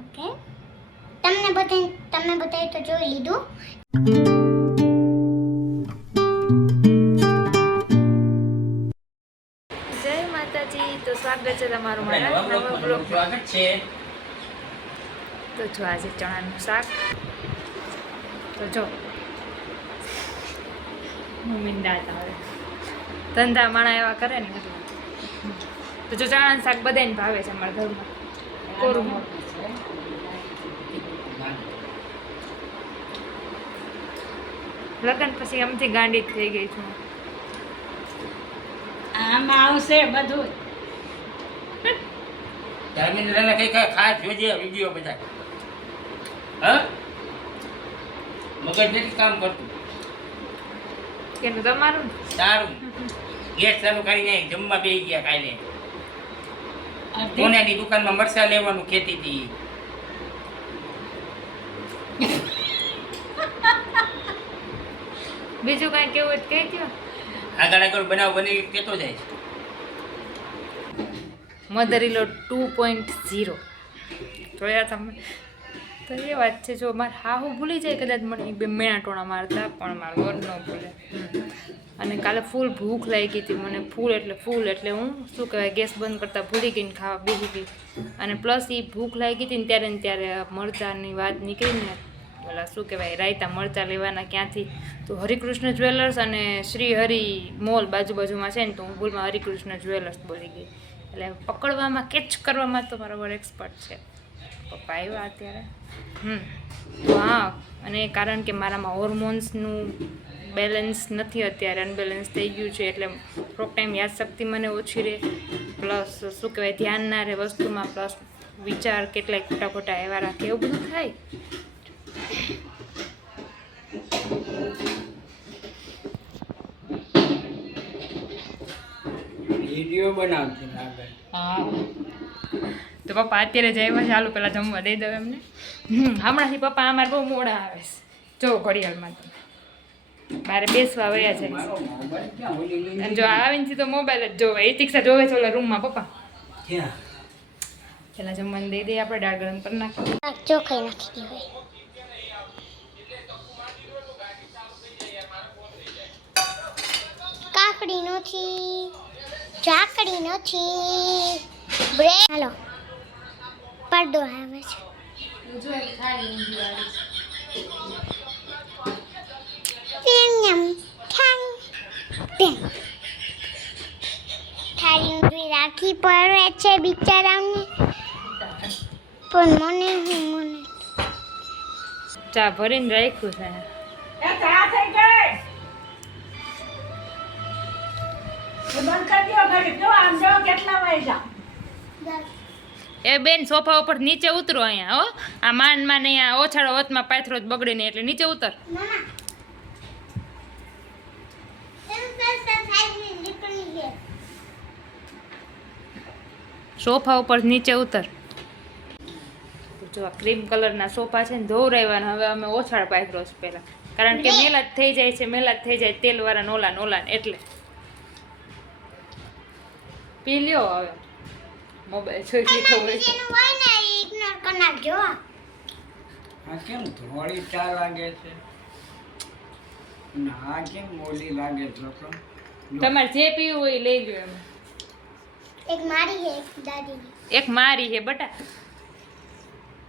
Okay, તમે બધાએ તો જોઈ લીધું. જય માતાજી. તો સ્વાગત છે તમારું મારા નવા બ્લોગમાં. તો જો આજે ચણાનું શાક. તો જો મમ્મી દાતા હવે ધંધા માણા એવા કરે ને એટલે. તો જો ચણાનું શાક બધાને ભાવે છે અમારા ઘરમાં. કોરું લગ્ન પછી આમથી ગાંડી જ થઈ ગઈ છું. આમાં આવશે બધું. ધર્મેન્દ્રને કઈ ખાસ જોજે વિડીયો બધા. હા મગજ નથી કામ કરતું. કેનું તમારું સારું ગેસ ચાલુ કરીને જમવા બેસી ગયા કાલે. કોનાની દુકાનમાં મરચા લેવાનું ખેતી હતી. બીજું કાંઈ કેવું હોય તો કહી દો. આગળ બનાવ બની કેતો જાય છે. મધર ઇન લો 2.0 જોયા તમે? તો એ વાત છે. જો મારે હાહુ ભૂલી જાય કદાચ મને એક બે મેણા ટોણા મારતા, પણ મારો વર ન ભૂલે. અને કાલે ફૂલ ભૂખ લાગી હતી મને, ફૂલ એટલે હું શું કહેવાય ગેસ બંધ કરતાં ભૂલી ગઈને ખાવા બેસી ગઈ. અને પ્લસ એ ભૂખ લાગી હતી ને ત્યારે મરચાંની વાત નીકળીને પેલા શું કહેવાય રાયતા મરચાં લેવાના ક્યાંથી, તો હરિકૃષ્ણ જ્વેલર્સ અને શ્રી હરિ મોલ બાજુમાં છે ને, તો હું ભૂલમાં હરિકૃષ્ણ જ્વેલર્સ બોલી ગઈ. એટલે પકડવામાં કેચ કરવામાં તો મારો વર એક્સપર્ટ છે. પપ્પા આવ્યા અત્યારે. તો હા, અને કારણ કે મારામાં હોર્મોન્સનું બેલેન્સ નથી અત્યારે, અનબેલેન્સ થઈ ગયું છે. એટલે થોડોક ટાઈમ યાદશક્તિ મને ઓછી રહે, પ્લસ શું કહેવાય ધ્યાન ના રહે વસ્તુમાં, પ્લસ વિચાર કેટલાય ખોટા એવા રાખે, એવું બધું થાય. વિડીયો બનાવતી લાગે. હા, તો પપ્પા અત્યારે જાય ચાલુ પેલા જમવા દઈ દઉં એમને. હમણાંથી પપ્પા અમારે બહુ મોડા આવે છે. જો ઘડિયાળમાં તમે મારે બેસવા વયા જાય છે. જો આવીને તો મોબાઈલ જ જોવે. એ તીક્ષા જોવે છે ઓલા રૂમમાં. પપ્પા પેલા જમવાનું દઈ દઈએ આપણે, દાળ ગરમ કરી નાખીએ. ચોખાઈ નાખી દેવાય. કાકડી નથી, ચાકડી નથી, બ્રેડ. હાલો પડદો આવે છે. થાળી ઊંધી રાખી પડે છે બિચારાને, પણ મને ચા ભરીને રાખ્યું છે. એ ચા થઈ ગઈ. એ બંધ કરી દો ઘડી. જો આમ જો કેટલા વાગ્યા. એ બેન સોફા ઉપર નીચે ઉતરો અહીંયા. હો આ માન અહીંયા ઓછાળો વચમાં પાથરો જ બગડે ને, એટલે નીચે ઉતર. સોફા ઉપર નીચે ઉતર. જો આ ક્રીમ કલરના સોફા છે ને ધોવરાવ્યાના, હવે અમે ઓછાળ પાથરો છે પહેલાં, કારણ કે મેલા જ થઈ જાય તેલવાળા નોલા એટલે. પી લ્યો હવે, મોબાઈલ જોઈ લીધો હોય તો. ઇગ્નોર કરી નાખજો. આ કેમ થોડી ચા લાગે છે ના કેમ મોલી લાગે છે લોકો? તમારે જે પીવું હોય એ લઈ લ્યો. એમ એક મારી છે, એક દાદીની. એક મારી હે બટા,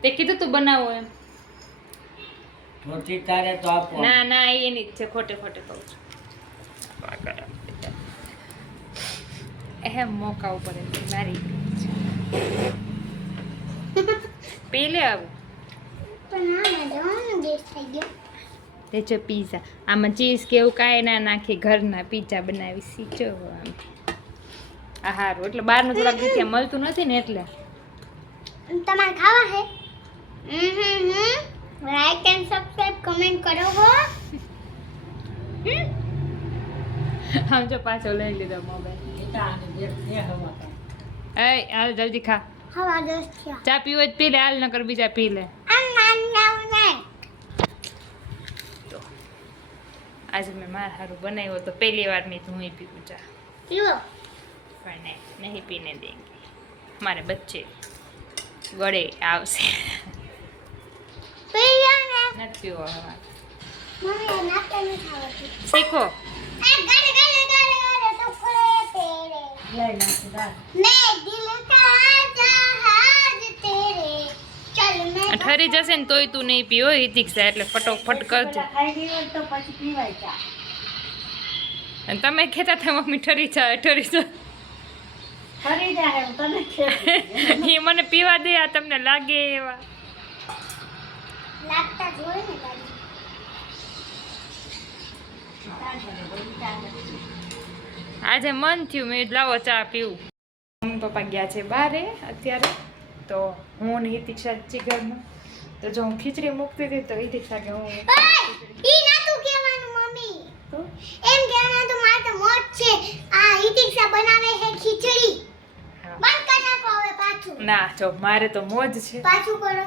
તે કીધું તું બનાવો એમ. થોડી તારે તો આપો. ના એ એની જ છે, ખોટે કહું છું. મોકા ઉપર મારી પી લે હવે. પણ આને જવાનું ગેસ થઈ ગયો. તે જો પીઝા, આમાં ચીઝ કે એવું કાંઈ ના નાખી, ઘરના પીઝા બનાવી શીખો આમ. આ સારું, એટલે બહારનું થોડાક રીતે મળતું નથી ને એટલે. તમારે ખાવા હે? લાઈક એન્ડ સબસ્ક્રાઇબ કમેન્ટ કરો હો. આમ જો પાછો લઈ લીધો મોબાઈલ. એ હાલ જલ્દી ખા. હવા 10 થયા. ચા પીવો જ પી લે, હાલ નકર બીજા પી લે. તો આજે મેં મારા સારું બનાવ્યો તો પહેલી વાર મેં હું પીવું ચા. પીવો. પણ નહીં પીને દેંગે મારે બચ્ચે. ગળે આવશે પી લ્યો ને નથી પીવો હવે મમ્મી આ નાખતા નથી આવડતું શીખો આ ગડ ટુકડે તેરે લઈ નાખી દાળ. मैं दिल का जहाज तेरे चल मैं ઠરી જશે ને તોય તું નહીં પીવો હિતિક્ષા એટલે ફટોફટ કરજો પેલા ખાઈ ગઈ હોય તો પછી પીવાય ચા. અને તમે કહેતા હતા મમ્મી ઠરી જાય ફરી જાય હું તને કહેતી. એ મને પીવા દે આ તમને લાગે એવા लागता जो है ना दादी આજે મન થયું મેં કીધું લાવો ચા પીવું મમ્મી પપ્પા ગયા છે બારે અત્યારે તો હું ને હિતિક્ષા ઘરમાં તો જો હું ખીચડી મૂકતી હતી તો હિતિક્ષા કે હું ઈ ના તું કહેવાનું મમ્મી એમ કહેવાનું તો મારે તો મોજ છે આ હિતિક્ષા બનાવે છે ખીચડી હા. બંધ કર નાખો હવે પાછું ના જો મારે તો મોજ છે પાછું કરો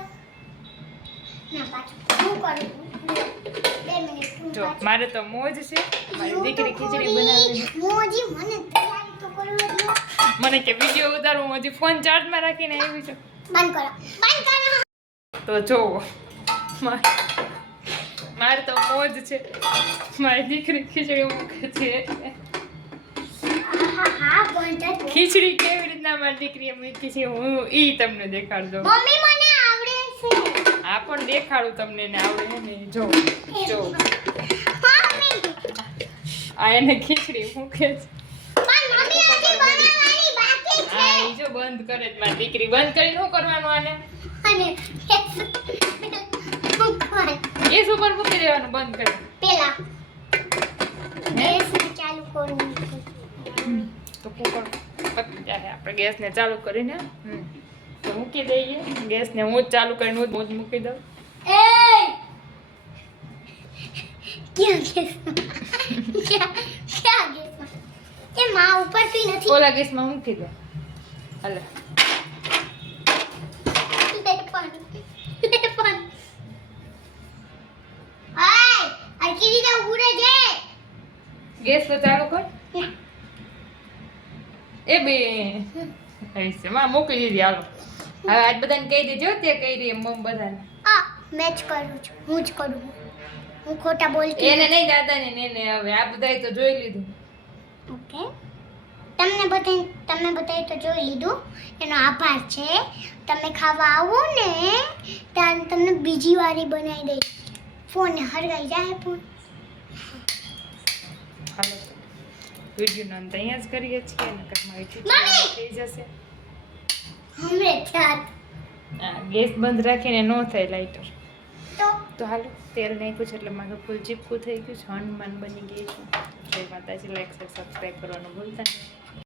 ના પાછું હું કરું 2 મિનિટ હું જો પાછું મારે તો મોજ છે મારી દીકરી ખીચડી બનાવી મોજી મને તૈયારી તો કરવું જ ન. મને કે વિડીયો ઉતારું હું હજી ફોન ચાર્જમાં રાખીને આવી છું બંધ કરો તો જોવો મારે તો મોજ છે મારી દીકરી ખીચડી મૂકે છે હા હા બંધ જ. ખીચડી કેવી રીતના મારી દીકરીએ મૂકી છે હું ઈ તમને દેખાડજો મમ્મી મને આવડે છે આ પણ દેખાડું તમને ને આવડે છે ને જો જો મમ્મી આ એને ખીચડી મૂકે છે પણ મમ્મી હજી બનાવવાની બાકી છે હા ઈ જો બંધ કરે છે મારી દીકરી બંધ કરીને શું કરવાનું આને અને મૂકવાનું. ગેસ ઉપર મૂકી દેવાનું બંધ કરી પેલા ગેસને ચાલુ કરવું તો કુકર પતી જાય આપણે ગેસને ચાલુ કરીને તો મૂકી દઈએ ગેસને હું જ ચાલુ કરીને હું જ મૂકી દઉં એ ક્યાં ગેસમાં ક્યાં ગેસમાં એ માં ઉપર પી નથી ઓલા ગેસમાં મૂકી દો હાલે લે પણ આય અરકી દીધા ઉડે છે ગેસ તો ચાલુ કર એ બે છે માં મૂકી દીધી હાલો હવે આજ બધાને કહી દેજો તે કહી રહી મમ બધાને આ મેં જ કરું છું હું જ કરું હું ખોટા બોલતી એને નહીં દાદાને ને એને હવે આ બધાય તો જોઈ લીધું ઓકે તમને બધાએ તો જોઈ લીધું એનો આભાર છે તમે ખાવા આવો ને ત્યારે તમને બીજી વારી બનાવી દઈશ ફોન હરગાઈ જાય ફોન હાલો વિડીયોનો અંત અહીંયા જ કરીએ છીએ અને મારી મમ્મી! ખીચડી થઈ જશે હમણે ચાર ગેસ બંધ રાખીને ન થાય લાઇટર તો તો હાલો તેલ નાખ્યું છે એટલે મારું ફૂલ ચીપકું થઈ ગયું છે હનુમાન બની ગઈ છું જય માતાજી લાઈક સબસ્ક્રાઈબ કરવાનું ભૂલતા નહીં